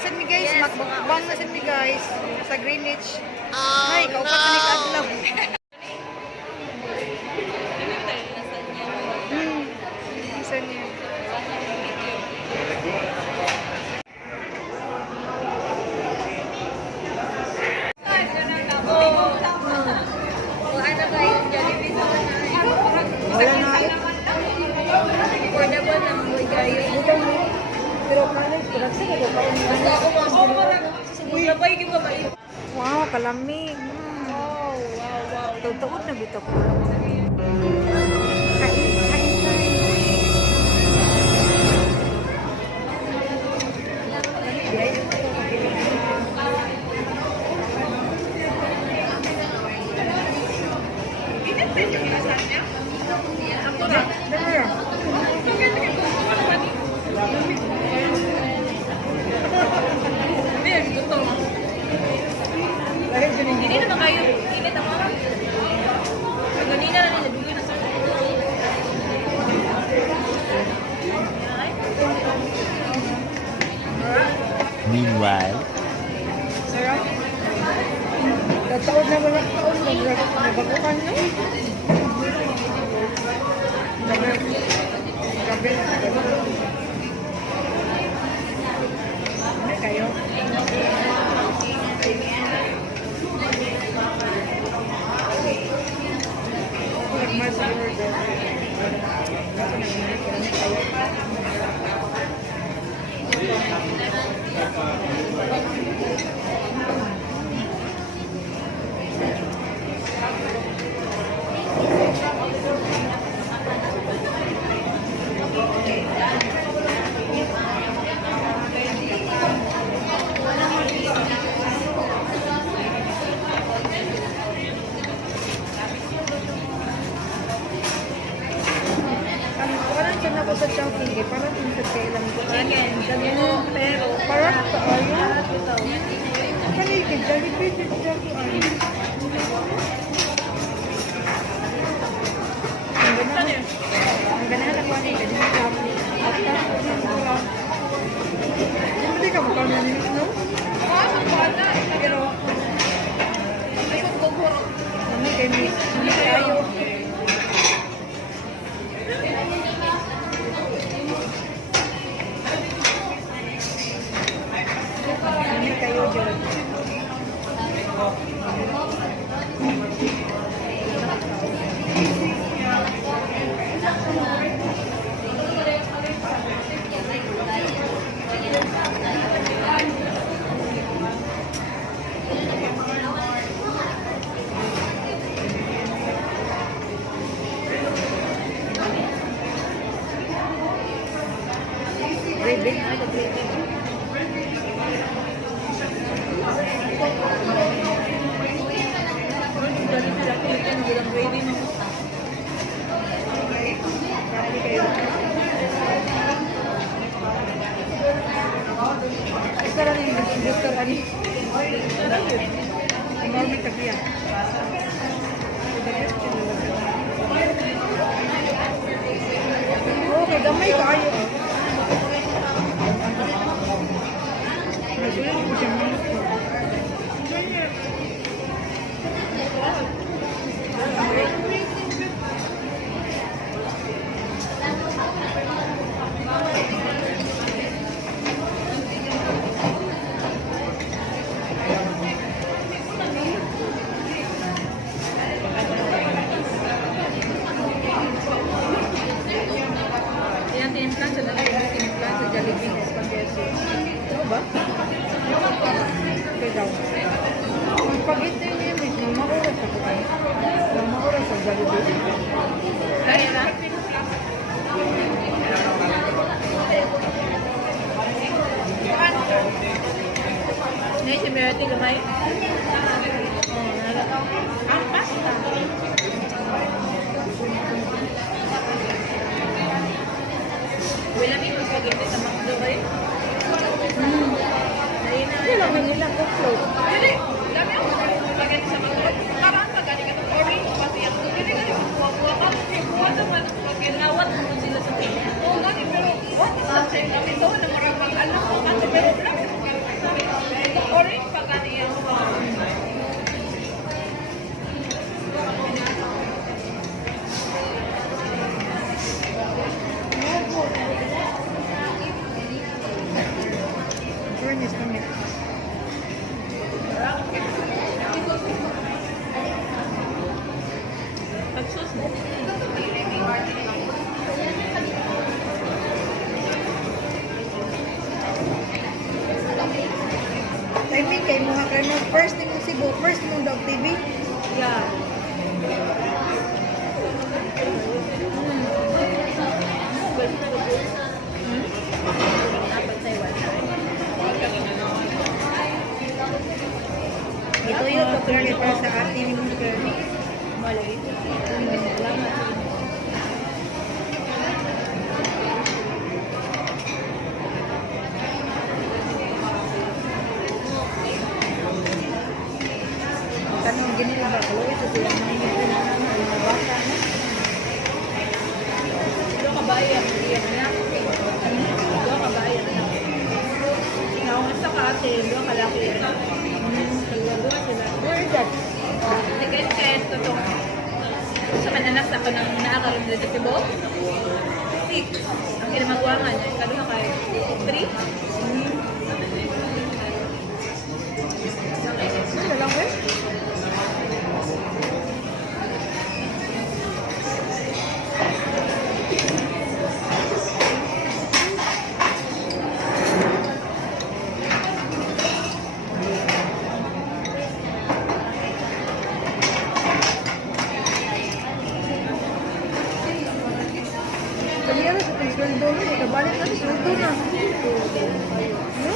sad mi guys, makbang na sad mi guys sa Greenwich. Ay, kaupat na ni Kadlaw. Saan niya? Wala na. Affordable na mga kayo. Pero kanin, kurang sa ko pa Basta ako mga sobrang sabay yung babae. Wow, kalamig. Wow. Tutuod na bitaw ko. Kain tayo. Hindi naman kayo. Init ako. Ganina na nila. Dulo na sa Meanwhile, Sarap. Tataod na wala taon. Nabagukan nyo. Gabi. Ano kayo? Nagmas order. Parang dyan ako sa Chowking eh. Parang tinted kailang ko. chicken. Ganyan. Pero Parang ayun. Panikid. Jollibee. Jollibee. Ang ganahan ako ano yung hindi ka mo kami no? Pero hindi kayo hindi kayo dyan. Gravy. Ito lang yung gusto kani. Ang mga kapiya. Okay, gamay kayo. Nasulit ko siya mga. yan tinimplan sa tinimplan sa Jollibee spaghetti. Ano ba? Okay daw. Ang spaghetti niya, may maoras ako kayo. Maoras sa Jollibee. Kaya na? Ngayon si Merati gamay? Ang pasta. Wala may spaghetti sa McDo ba yun? Hindi lang may nilang cookload. Dili, dami ako spaghetti sa McDo. Parang pagani ka ng orange pati yan. Dili ka yung buwa-buwa ka. Buwa naman ang spaghetti. Nawat mo sila sa pinya. Oo, gani, pero what is the same? Kami to na maraming alam ko. Kasi pero Bernice kami. Pagsus mo. I mean, kay mo kay mo first thing mo Cebu, first mong dog TV. Yeah. Ito yung popular para sa ating Malay. Salamat. tanong ginil ba ko ito sila mga bata na. Doon ka ba yan? Iyan na. Doon ka ba yan? Naungan sa kate, doon ka laki yan. Doon sila. Where is that? Nag-end to. Sa mananas ako ng naaral ng dito si Bo. 6. Ang kinamagwangan niya. Kaluha kayo. 3. Ano lang ba? Kaliara sa sweldo mo, ikabalik na sweldo na. No?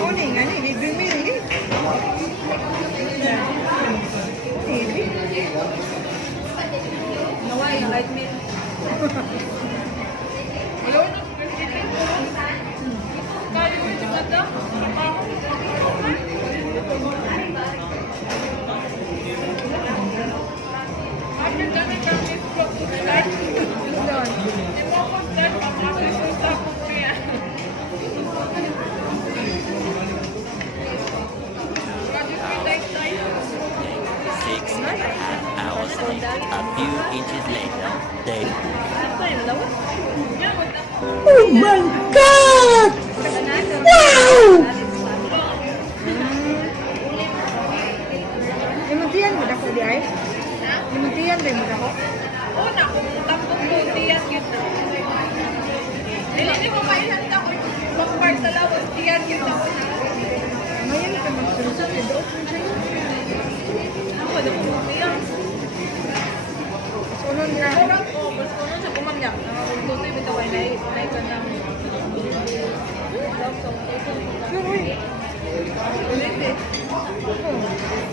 Ano nga ni, libre mo yun eh. Naway, yung light meat. Hello? Kali mo yung mata? After kami kami start, imo ko start ang mga resulta ko kaya. Six and a half hours later, a few inches later, they... Ano yun? Lawas? Oh my God! Wow! Limuntiyan mo dako di ay? Limuntiyan ba mo dako? Oo na, kung tampong tiyan yun na. Hindi mo mailanda ko mag-part sa lawas, tiyan yun ako na. Ngayon ka magsulusot eh, doon mo sa'yo. Ako, doon ko makilang. Sunod na. Kurang ko, basta ko nun sa kumamyak. Nakakuluto yung bitaway na ikan lang. Sure, uy. Ulit eh. Oh.